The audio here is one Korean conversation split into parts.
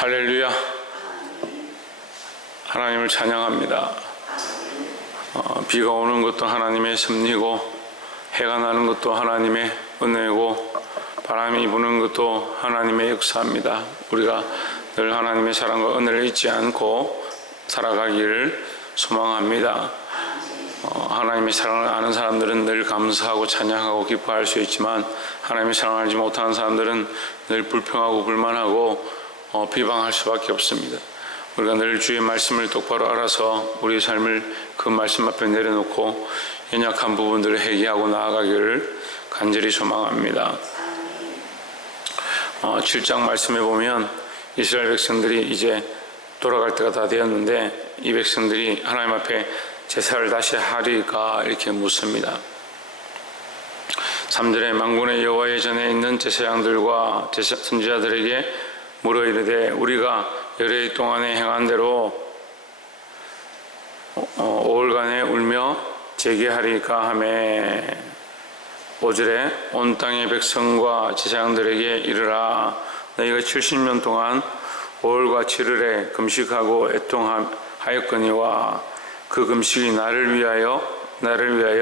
할렐루야. 하나님을 찬양합니다. 비가 오는 것도 하나님의 섭리고, 해가 나는 것도 하나님의 은혜고, 바람이 부는 것도 하나님의 역사입니다. 우리가 늘 하나님의 사랑과 은혜를 잊지 않고 살아가기를 소망합니다. 하나님의 사랑을 아는 사람들은 늘 감사하고 찬양하고 기뻐할 수 있지만, 하나님의 사랑을 알지 못하는 사람들은 늘 불평하고 불만하고 비방할 수밖에 없습니다. 우리가 늘 주의 말씀을 똑바로 알아서 우리의 삶을 그 말씀 앞에 내려놓고 연약한 부분들을 회개하고 나아가기를 간절히 소망합니다. 7장 말씀에 보면 이스라엘 백성들이 이제 돌아갈 때가 다 되었는데, 이 백성들이 하나님 앞에 제사를 다시 하리까 이렇게 묻습니다. 3절에 만군의 여호와의 전에 있는 제사장들과 선지자들에게 물어 이르되, 우리가 열흘 동안에 행한 대로 5일간에 울며 제기하리까 하매, 5절에 온 땅의 백성과 제사장들에게 이르라. 너희가 70년 동안 5일과 7일에 금식하고 애통하였거니와 그 금식이 나를 위하여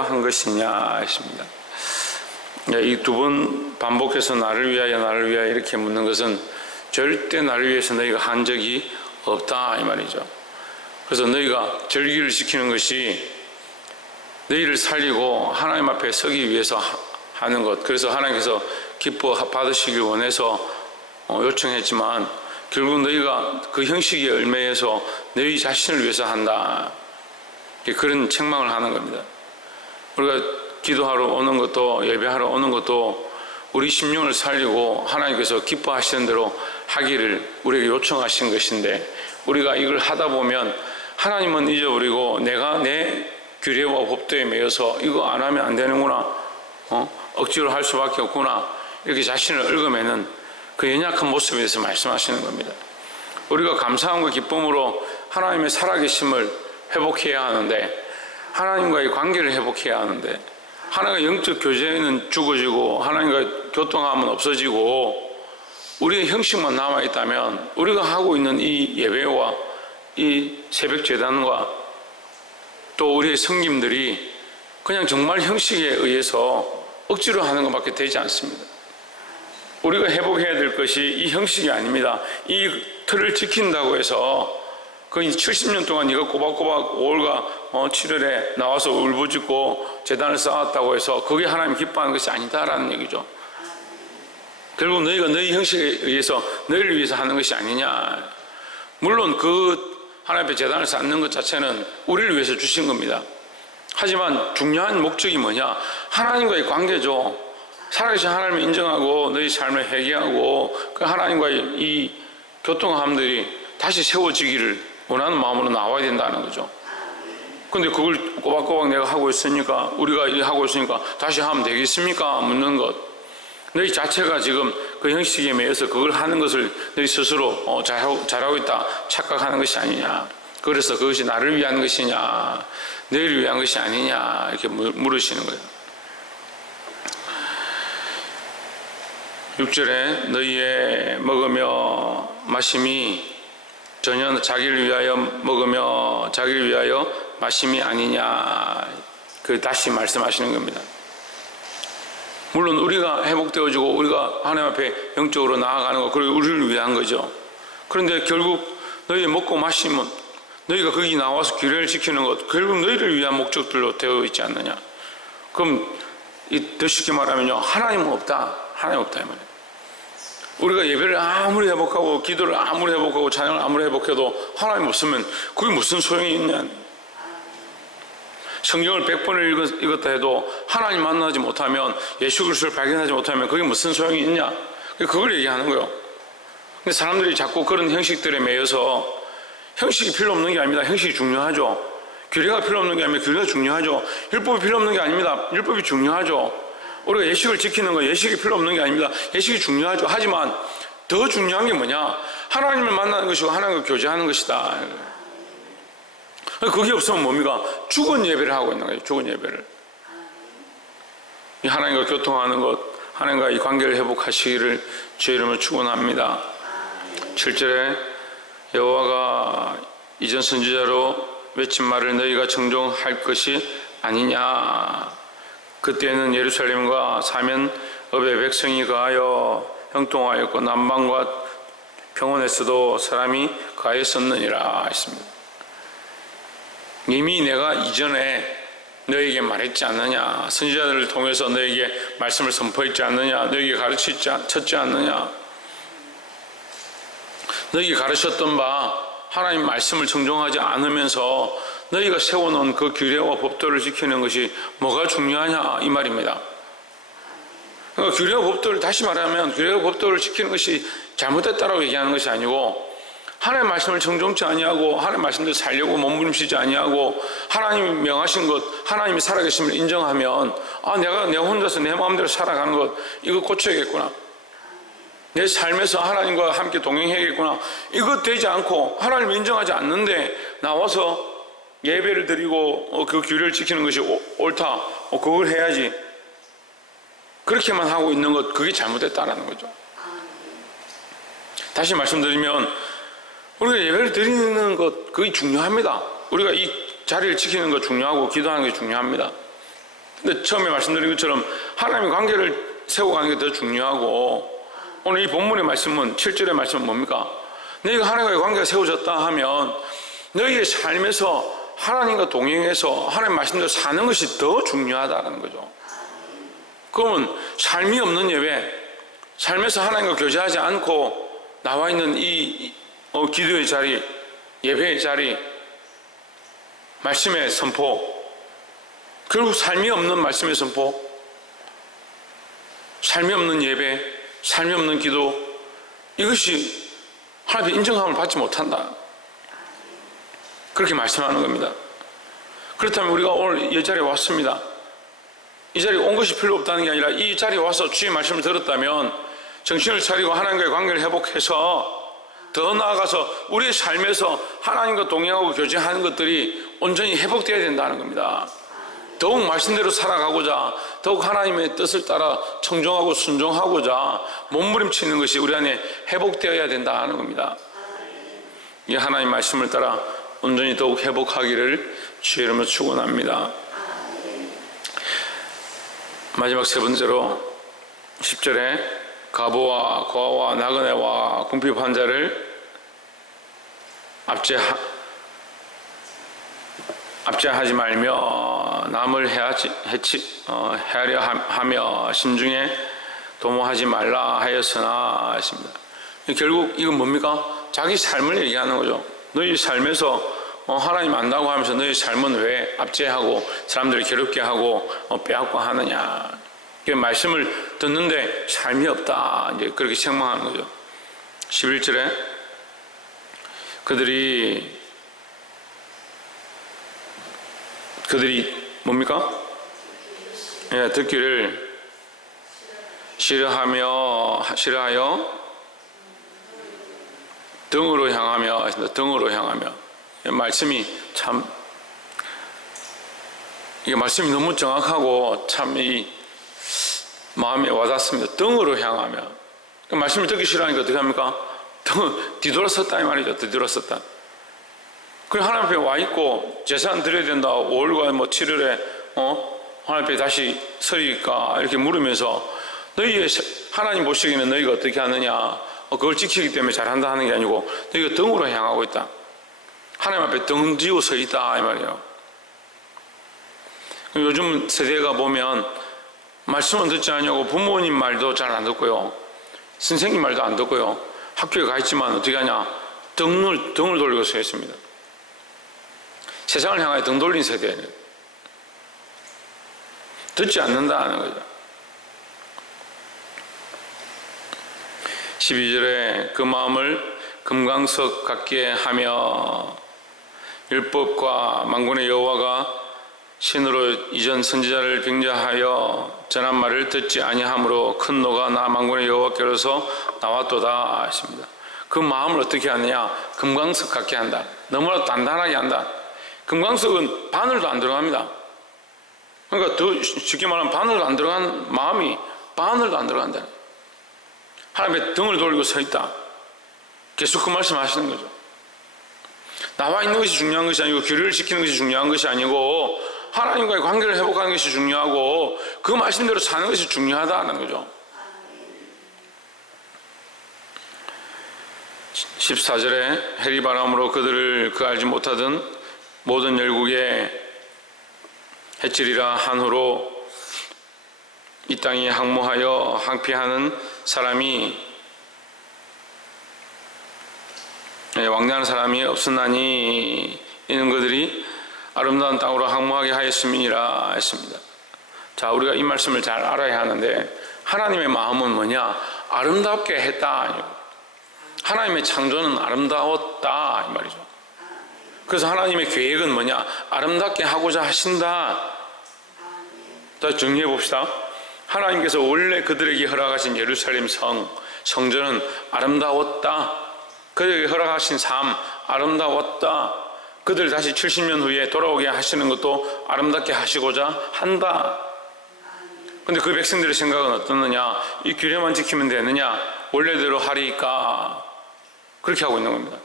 한 것이냐 했습니다. 이 두 번 반복해서 나를 위하여 이렇게 묻는 것은 절대 나를 위해서 너희가 한 적이 없다 이 말이죠. 그래서 너희가 절기를 지키는 것이 너희를 살리고 하나님 앞에 서기 위해서 하는 것, 그래서 하나님께서 기뻐 받으시길 원해서 요청했지만, 결국 너희가 그 형식에 얽매여서 너희 자신을 위해서 한다, 그런 책망을 하는 겁니다. 우리가 기도하러 오는 것도, 예배하러 오는 것도 우리 심령을 살리고 하나님께서 기뻐하시는 대로 하기를 우리에게 요청하신 것인데, 우리가 이걸 하다 보면 하나님은 잊어버리고 내가 내 규례와 법도에 매여서 이거 안 하면 안 되는구나, 억지로 할 수밖에 없구나, 이렇게 자신을 얽으면은 그 연약한 모습에 대해서 말씀하시는 겁니다. 우리가 감사함과 기쁨으로 하나님의 살아계심을 회복해야 하는데, 하나님과의 관계를 회복해야 하는데, 하나님과 영적 교제는 죽어지고 하나님과 교통함은 없어지고 우리의 형식만 남아있다면, 우리가 하고 있는 이 예배와 이 새벽 제단과 또 우리의 성김들이 그냥 정말 형식에 의해서 억지로 하는 것밖에 되지 않습니다. 우리가 회복해야 될 것이 이 형식이 아닙니다. 이 틀을 지킨다고 해서 거의 70년 동안 네가 꼬박꼬박 5월과 7월에 나와서 울부짖고 제단을 쌓았다고 해서 그게 하나님 기뻐하는 것이 아니다라는 얘기죠. 결국 너희가 너희 형식에 의해서 너희를 위해서 하는 것이 아니냐. 물론 그 하나님 앞에 제단을 쌓는 것 자체는 우리를 위해서 주신 겁니다. 하지만 중요한 목적이 뭐냐, 하나님과의 관계죠. 살아계신 하나님을 인정하고 너희 삶을 회개하고 그 하나님과의 이 교통함들이 다시 세워지기를 원하는 마음으로 나와야 된다는 거죠. 근데 그걸 꼬박꼬박 내가 하고 있으니까, 우리가 이렇게 하고 있으니까 다시 하면 되겠습니까? 묻는 것. 너희 자체가 지금 그 형식에 매여서 그걸 하는 것을 너희 스스로 잘하고 있다 착각하는 것이 아니냐. 그래서 그것이 나를 위한 것이냐, 너희를 위한 것이 아니냐, 이렇게 물으시는 거예요. 6절에 너희의 먹으며 마심이 전혀 자기를 위하여 먹으며 자기를 위하여 마심이 아니냐, 그 다시 말씀하시는 겁니다. 물론 우리가 회복되어지고 우리가 하나님 앞에 영적으로 나아가는 것, 그리고 우리를 위한 거죠. 그런데 결국 너희의 먹고 마심은, 너희가 거기 나와서 규례를 지키는 것, 결국 너희를 위한 목적들로 되어 있지 않느냐. 그럼 더 쉽게 말하면요, 하나님은 없다, 하나님 없다 이 말이에요. 우리가 예배를 아무리 회복하고 기도를 아무리 회복하고 찬양을 아무리 회복해도 하나님 없으면 그게 무슨 소용이 있냐. 성경을 100번을 읽었다 해도 하나님 만나지 못하면, 예수 그리스도를 발견하지 못하면 그게 무슨 소용이 있냐. 그걸 얘기하는 거예요. 근데 사람들이 자꾸 그런 형식들에 매여서, 형식이 필요 없는 게 아닙니다. 형식이 중요하죠. 규례가 필요 없는 게 아니라 규례가 중요하죠. 율법이 필요 없는 게 아닙니다. 율법이 중요하죠. 우리가 예식을 지키는 거, 예식이 필요 없는 게 아닙니다. 예식이 중요하죠. 하지만 더 중요한 게 뭐냐, 하나님을 만나는 것이고 하나님과 교제하는 것이다. 그게 없으면 뭡니까? 죽은 예배를 하고 있는 거예요. 죽은 예배를. 이 하나님과 교통하는 것, 하나님과 이 관계를 회복하시기를 주의 이름으로 축원합니다. 7절에 여호와가 이전 선지자로 외친 말을 너희가 청종할 것이 아니냐. 그때는 예루살렘과 사면읍의 백성이 거하여 형통하였고 남방과 평원에서도 사람이 거하였었느니라 했습니다. 이미 내가 이전에 너에게 말했지 않느냐. 선지자들을 통해서 너에게 말씀을 선포했지 않느냐. 너에게 가르쳤지 않느냐. 너에게 가르쳤던 바 하나님 말씀을 청종하지 않으면서 너희가 세워놓은 그 규례와 법도를 지키는 것이 뭐가 중요하냐 이 말입니다. 그러니까 규례와 법도를, 다시 말하면 규례와 법도를 지키는 것이 잘못됐다라고 얘기하는 것이 아니고, 하나님의 말씀을 청종치 아니하고 하나님의 말씀대로 살려고 몸부림치지 아니하고 하나님이 명하신 것, 하나님이 살아계심을 인정하면 내가 내 혼자서 내 마음대로 살아가는 것, 이거 고쳐야겠구나. 내 삶에서 하나님과 함께 동행해야겠구나. 이거 되지 않고 하나님을 인정하지 않는데 나와서 예배를 드리고 그 규례를 지키는 것이 옳다, 그걸 해야지, 그렇게만 하고 있는 것, 그게 잘못됐다는 거죠. 다시 말씀드리면 우리가 예배를 드리는 것, 그게 중요합니다. 우리가 이 자리를 지키는 것 중요하고 기도하는 게 중요합니다. 근데 처음에 말씀드린 것처럼 하나님의 관계를 세워가는 게 더 중요하고, 오늘 이 본문의 말씀은 7절의 말씀은 뭡니까? 너희가 하나님과의 관계가 세워졌다 하면 너희의 삶에서 하나님과 동행해서 하나님 말씀대로 사는 것이 더 중요하다는 거죠. 그러면 삶이 없는 예배, 삶에서 하나님과 교제하지 않고 나와 있는 이 기도의 자리, 예배의 자리, 말씀의 선포, 결국 삶이 없는 말씀의 선포, 삶이 없는 예배, 삶이 없는 기도, 이것이 하나님의 인정함을 받지 못한다, 그렇게 말씀하는 겁니다. 그렇다면 우리가 오늘 이 자리에 왔습니다. 이 자리에 온 것이 필요 없다는 게 아니라 이 자리에 와서 주의 말씀을 들었다면 정신을 차리고 하나님과의 관계를 회복해서 더 나아가서 우리의 삶에서 하나님과 동행하고 교제하는 것들이 온전히 회복되어야 된다는 겁니다. 더욱 말씀대로 살아가고자, 더욱 하나님의 뜻을 따라 청종하고 순종하고자 몸부림치는 것이 우리 안에 회복되어야 된다는 겁니다. 이 하나님 말씀을 따라 온전히 더욱 회복하기를 주의 이름으로 축원합니다. 마지막 세 번째로 10절에 가보와 고아와 나그네와 궁핍한 자를 압제하지 말며 남을 해하려 하며 심중에 도모하지 말라 하였으나 했습니다. 결국 이건 뭡니까? 자기 삶을 얘기하는 거죠. 너희 삶에서 하나님 안다고 하면서 너희 삶은 왜 압제하고 사람들을 괴롭게 하고 빼앗고 하느냐. 말씀을 듣는데 삶이 없다, 이제 그렇게 책망하는 거죠. 11절에 그들이 뭡니까? 듣기를 싫어하여 등으로 향하며 말씀이 참, 이게 말씀이 너무 정확하고 참 이 마음에 와닿습니다. 등으로 향하며. 말씀을 듣기 싫어하니까 어떻게 합니까? 뒤돌아섰다 이 말이죠. 뒤돌아섰다. 그리고 하나님 앞에 와 있고 제사는 드려야 된다. 5월과 7월에 하나님 앞에 다시 서리까 이렇게 물으면서 너희의 하나님 보시기에는 너희가 어떻게 하느냐, 그걸 지키기 때문에 잘한다 하는 게 아니고 너희가 등으로 향하고 있다. 하나님 앞에 등 지고 서 있다 이 말이에요. 요즘 세대가 보면 말씀은 듣지 않냐고 부모님 말도 잘 안 듣고요, 선생님 말도 안 듣고요, 학교에 가 있지만 어떻게 하냐, 등을 돌리고 서 있습니다. 세상을 향하여 등 돌린 세대는 듣지 않는다는 거죠. 12절에 그 마음을 금강석 같게 하며 율법과 만군의 여호와가 신으로 이전 선지자를 빙자하여 전한 말을 듣지 아니하므로 큰 노가 나 만군의 여호와께로서 나왔도다 하십니다. 그 마음을 어떻게 하느냐, 금강석 같게 한다. 너무나 단단하게 한다. 금강석은 바늘도 안 들어갑니다. 그러니까 더 쉽게 말하면 바늘도 안 들어간 마음이 바늘도 안 들어간다. 하나님의 등을 돌리고 서 있다. 계속 그 말씀 하시는 거죠. 나와 있는 것이 중요한 것이 아니고 교리를 지키는 것이 중요한 것이 아니고 하나님과의 관계를 회복하는 것이 중요하고 그 말씀대로 사는 것이 중요하다는 거죠. 14절에 해리 바람으로 그들을 그 알지 못하던 모든 열국에 해치리라 한 후로 이 땅이 항모하여 항피하는 사람이 왕래하는 사람이 없었나니 이는 그들이 아름다운 땅으로 항모하게 하였음이니라 했습니다. 자, 우리가 이 말씀을 잘 알아야 하는데 하나님의 마음은 뭐냐? 아름답게 했다. 하나님의 창조는 아름다웠다 이 말이죠. 그래서 하나님의 계획은 뭐냐? 아름답게 하고자 하신다. 더 정리해 봅시다. 하나님께서 원래 그들에게 허락하신 예루살렘 성전은 아름다웠다. 그들에게 허락하신 삶 아름다웠다. 그들 다시 70년 후에 돌아오게 하시는 것도 아름답게 하시고자 한다. 근데 그 백성들의 생각은 어떻느냐? 이 규례만 지키면 되느냐? 원래대로 하리까? 그렇게 하고 있는 겁니다.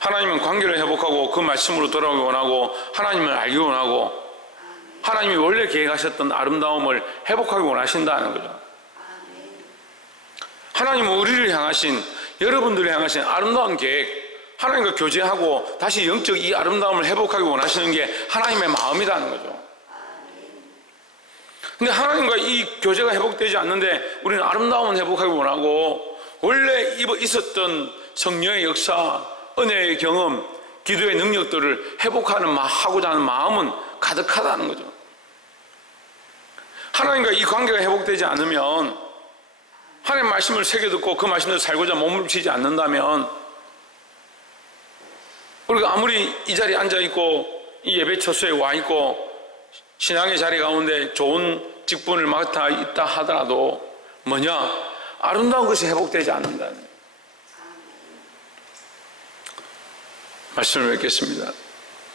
하나님은 관계를 회복하고 그 말씀으로 돌아오기 원하고 하나님을 알기 원하고 하나님이 원래 계획하셨던 아름다움을 회복하기 원하신다는 거죠. 하나님은 우리를 향하신, 여러분들을 향하신 아름다운 계획, 하나님과 교제하고 다시 영적 이 아름다움을 회복하기 원하시는 게 하나님의 마음이라는 거죠. 근데 하나님과 이 교제가 회복되지 않는데 우리는 아름다움은 회복하기 원하고 원래 있었던 성령의 역사, 은혜의 경험, 기도의 능력들을 회복하는 하고자 하는 마음은 가득하다는 거죠. 하나님과 이 관계가 회복되지 않으면, 하나님의 말씀을 새겨듣고 그 말씀대로 살고자 몸을 치지 않는다면 우리가 아무리 이 자리에 앉아있고 이 예배 처소에 와있고 신앙의 자리 가운데 좋은 직분을 맡아 있다 하더라도 뭐냐? 아름다운 것이 회복되지 않는다는 거예요. 말씀을 뵙겠습니다.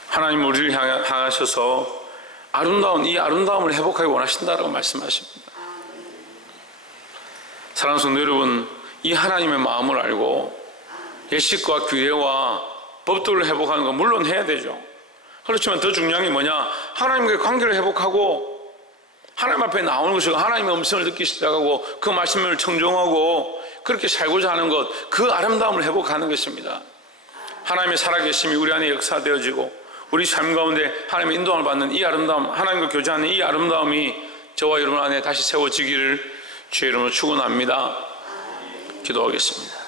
하나님 우리를 향하셔서 이 아름다움을 회복하기 원하신다라고 말씀하십니다. 사랑하는 성도 여러분, 이 하나님의 마음을 알고 예식과 규례와 법도를 회복하는 건 물론 해야 되죠. 그렇지만 더 중요한 게 뭐냐? 하나님과의 관계를 회복하고 하나님 앞에 나오는 것이고 하나님의 음성을 듣기 시작하고 그 말씀을 청종하고 그렇게 살고자 하는 것, 그 아름다움을 회복하는 것입니다. 하나님의 살아계심이 우리 안에 역사되어지고 우리 삶 가운데 하나님의 인도함을 받는 이 아름다움, 하나님과 교제하는 이 아름다움이 저와 여러분 안에 다시 세워지기를 주의 이름으로 축원합니다. 기도하겠습니다.